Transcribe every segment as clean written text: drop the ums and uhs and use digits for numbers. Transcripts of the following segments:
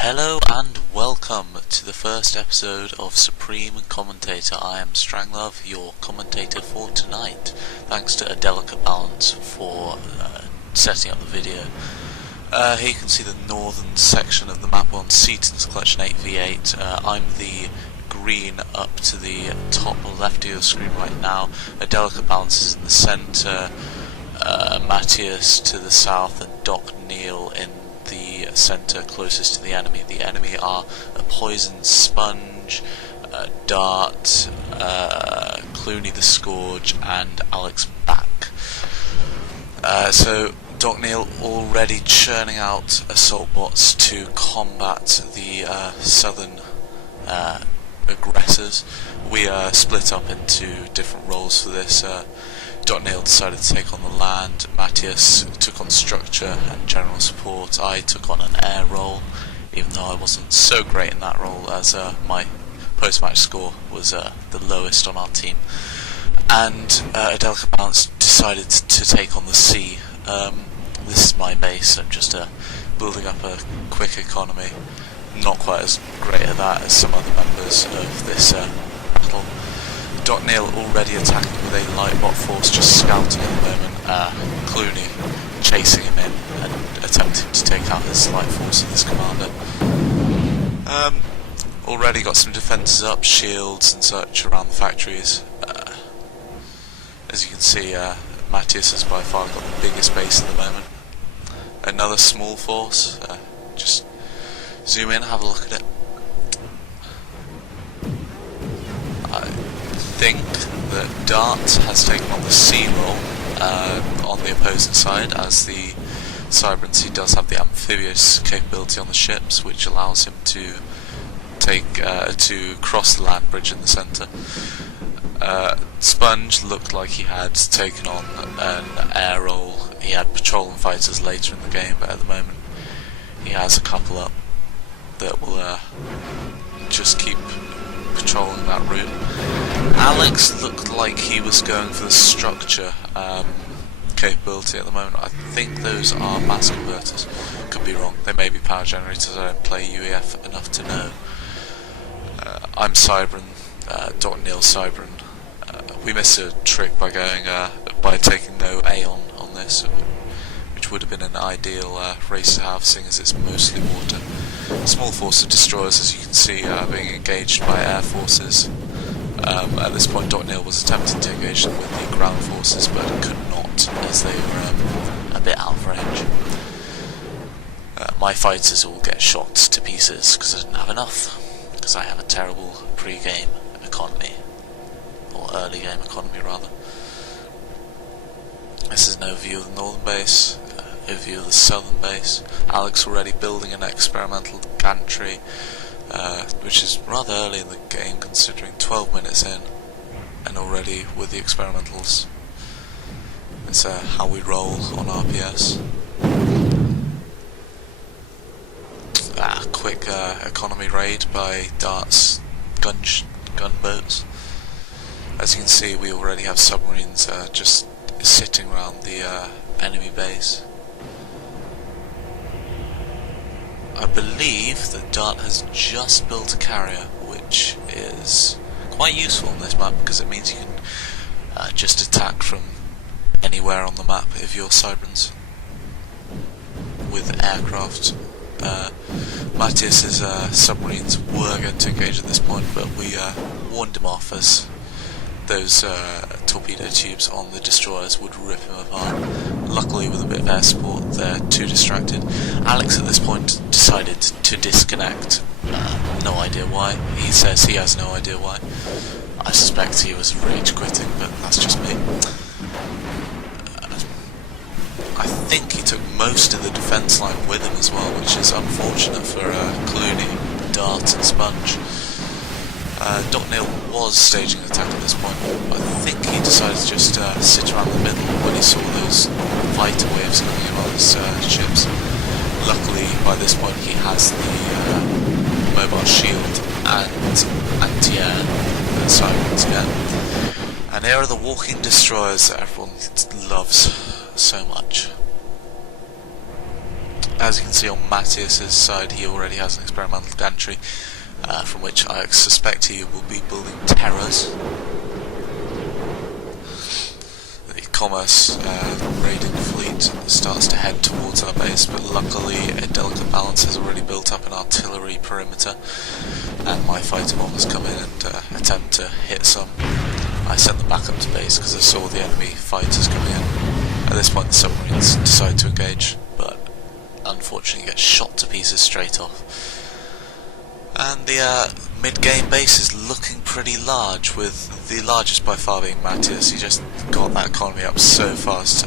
Hello and welcome to the first episode of Supreme Commentator. I am StrangLove, your commentator for tonight. Thanks to A Delicate Balance for setting up the video. Here you can see the northern section of the map on Seton's Collection 8v8. I'm the green up to the top left of your screen right now. A Delicate Balance is in the centre, Matthias to the south, and Doc Neil in the centre closest to the enemy. The enemy are a Poison Sponge, Dart, Clooney the Scourge, and Alex Back. So Doc Neil already churning out assault bots to combat the southern aggressors. We split up into different roles for this. Doc Neil decided to take on the land, Matthias took on structure and general support, I took on an air role, even though I wasn't so great in that role as my post-match score was the lowest on our team. And A Delicate Balance decided to take on the sea. This is my base. I'm just building up a quick economy. Not quite as great at that as some other members of this battle. Doc Neil already attacking with a light bot force, just scouting at the moment. Clooney chasing him in and attempting to take out his light force of this commander. Already got some defences up, shields and such around the factories. As you can see, Matthias has by far got the biggest base at the moment. Another small force. Just zoom in, have a look at it. I think that Dart has taken on the sea role on the opposing side, as the Cybrancy does have the amphibious capability on the ships, which allows him to cross the land bridge in the centre. Sponge looked like he had taken on an air role. He had patrol and fighters later in the game, but at the moment he has a couple up that will just keep patrolling that route. Alex looked like he was going for the structure capability at the moment. I think those are mass converters. Could be wrong. They may be power generators. I don't play UEF enough to know. I'm Cybran, Doc Neil Cybran. We missed a trick by going by taking no Aeon on this, which would have been an ideal race to have, seeing as it's mostly water. Small force of destroyers, as you can see, being engaged by air forces. At this point, Doc Neil was attempting to engage them with the ground forces, but could not, as they were a bit out of range. My fighters all get shot to pieces because I didn't have enough, because I have a terrible pre-game economy, or early game economy rather. This is an overview of the northern base, overview of the southern base. Alex already building an experimental gantry, which is rather early in the game considering 12 minutes in, and already with the experimentals. It's how we roll on RPS. Quick economy raid by Dart's gunboats. As you can see, we already have submarines just sitting around the enemy base. I believe that Dart has just built a carrier, which is quite useful on this map because it means you can just attack from anywhere on the map if you're Cybrans with aircraft. Matthias's submarines were going to engage at this point, but we warned him off as those torpedo tubes on the destroyers would rip him apart. Luckily, with a bit of air support, they're too distracted. Alex at this point decided to disconnect. No idea why. He says he has no idea why. I suspect he was rage quitting, but that's just me. I think he took most of the defence line with him as well, which is unfortunate for Clooney, Dart and Sponge. Doc Neil was staging an attack at this point. I think he decided to just sit around the middle when he saw those fighter waves coming in on his ships. Luckily, by this point he has the mobile shield and anti-air sirens again. And here are the walking destroyers that everyone loves so much. as you can see on Matthias's side, he already has an experimental gantry, from which I suspect he will be building terrors. The Commerce raiding fleet starts to head towards our base, but luckily a delicate balance has already built up an artillery perimeter, and my fighter bombers come in and attempt to hit some. I sent them back up to base because I saw the enemy fighters coming in. At this point the submarines decide to engage, but unfortunately get shot to pieces straight off. And the mid-game base is looking pretty large, with the largest by far being Matthias. He just got that economy up so fast.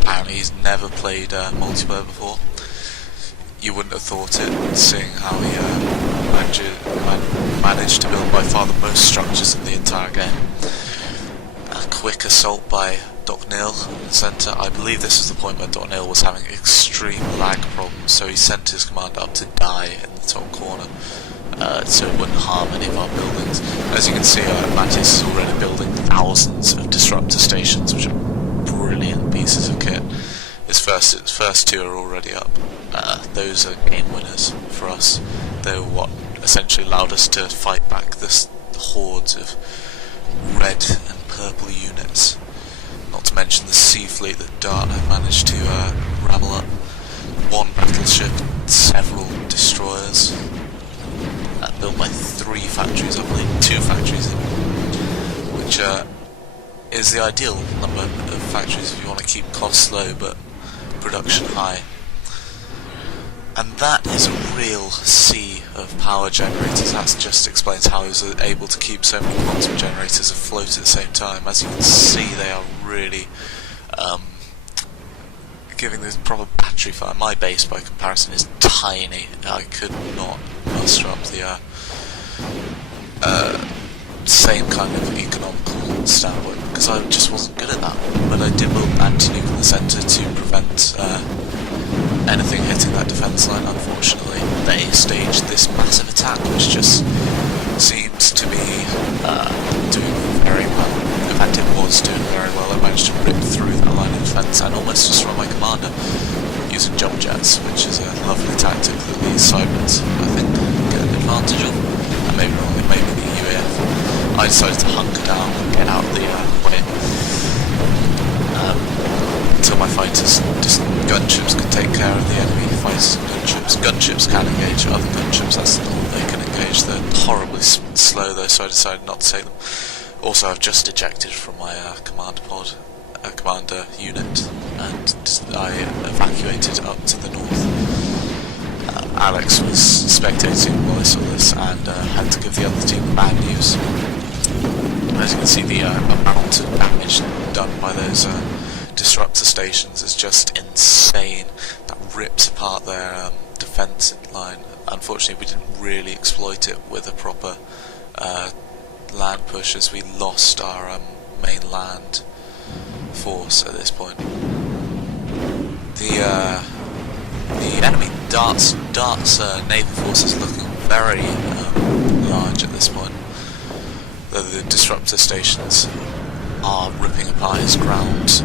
Apparently he's never played multiplayer before. You wouldn't have thought it, seeing how he managed to build by far the most structures in the entire game. A quick assault by Doc Neil in the centre. I believe this is the point where Doc Neil was having extreme lag problems, so he sent his commander up to die in the top corner, so it wouldn't harm any of our buildings. As you can see, Matthias is already building thousands of disruptor stations, which are brilliant pieces of kit. His first two are already up. Those are game winners for us. They were what essentially allowed us to fight back this hordes of red and purple units. Not to mention the sea fleet that Dart had managed to ravel up. One battleship, several destroyers, built by 3 factories, I believe, 2 factories, which is the ideal number of factories if you want to keep costs low but production high. And that is a real sea of power generators. That just explains how he was able to keep so many quantum generators afloat at the same time. As you can see, they are really giving this proper battery fire. My base, by comparison, is tiny. I could not muster up the same kind of economical standpoint, because I just wasn't good at that. But I did build an anti-nuke in the centre to prevent anything hitting that defence line. Unfortunately, they staged this massive attack, which just seems to be doing very well. In fact, it was doing very well. I managed to rip through that line of defence and almost destroy my commander using jump jets, which is a lovely tactic that the Cybers, I think, get an advantage of. And maybe not, maybe the UAF. I decided to hunker down and get out of the way. Until my fighters, just gunships, could take care of the enemy fighters and gunships. Gunships can engage other gunships, that's all they can engage. They're horribly slow though, so I decided not to take them. Also, I've just ejected from my commander unit, and I evacuated up to the north. Alex was spectating while I saw this, and had to give the other team the bad news. As you can see, the amount of damage done by those disruptor stations is just insane. That rips apart their defence line. Unfortunately, we didn't really exploit it with a proper land push, as we lost our main land force at this point. The enemy Dart's naval force is looking very large at this point. The disruptor stations are ripping apart his ground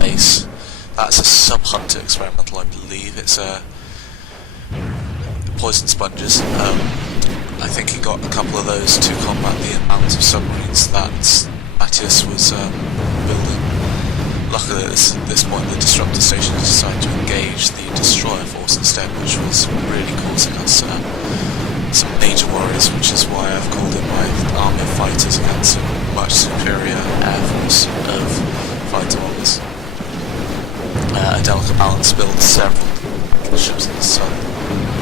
base. That's a sub-hunter experimental, I believe. It's poison sponges. I think he got a couple of those to combat the amount of submarines that Matthias was building. Luckily at this point the disruptor stations decided to engage the destroyer force instead, which was really causing us some major worries, which is why I've called in my army of fighters against a much superior air force of fighter bombers. A delicate balance built several battleships in the southern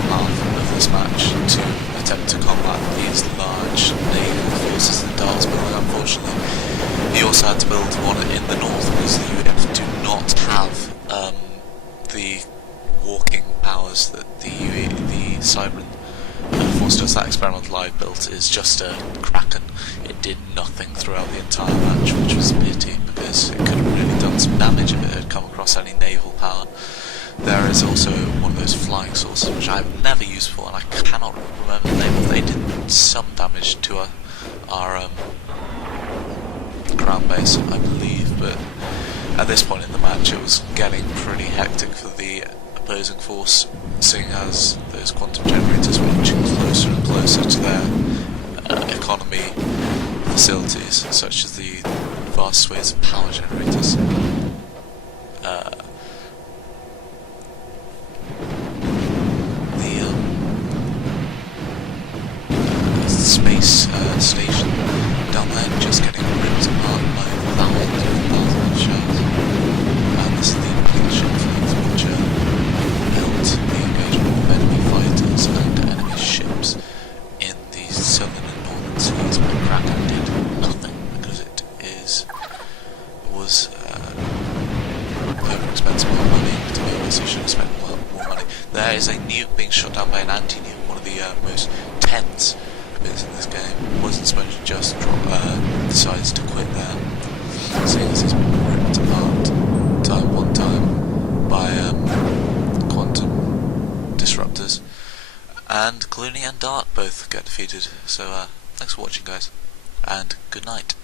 half of this match to attempt to combat these large naval forces that Dart's building. Unfortunately, he also had to build one in the north because the UAF do not have the walking powers that the Cybran force does. That experimental I built is just a Kraken. It did nothing throughout the entire match, which was a pity because it could have really done some damage if it had come across any naval power. There is also one of those flying saucers which I've never used before, and I cannot remember the name of. They did some damage to our ground base, I believe, but at this point in the match it was getting pretty hectic for the opposing force, seeing as those quantum generators were inching closer and closer to their economy facilities, such as the vast swathes of power generators. The space station down there just getting ripped apart by thousands of shells. And this is the battleship fleet which helped the engagement of enemy fighters and enemy ships in the southern and northern seas, but Kraken did nothing because it was over-expensive money. To be honest, you should expect more money. There is a nuke being shot down by an anti-nuke, one of the most tense bits in this game. Wasn't supposed to just decides to quit there, seeing as he's been ripped apart one time by quantum disruptors, and Clooney and Dark both get defeated. So thanks for watching, guys, and good night.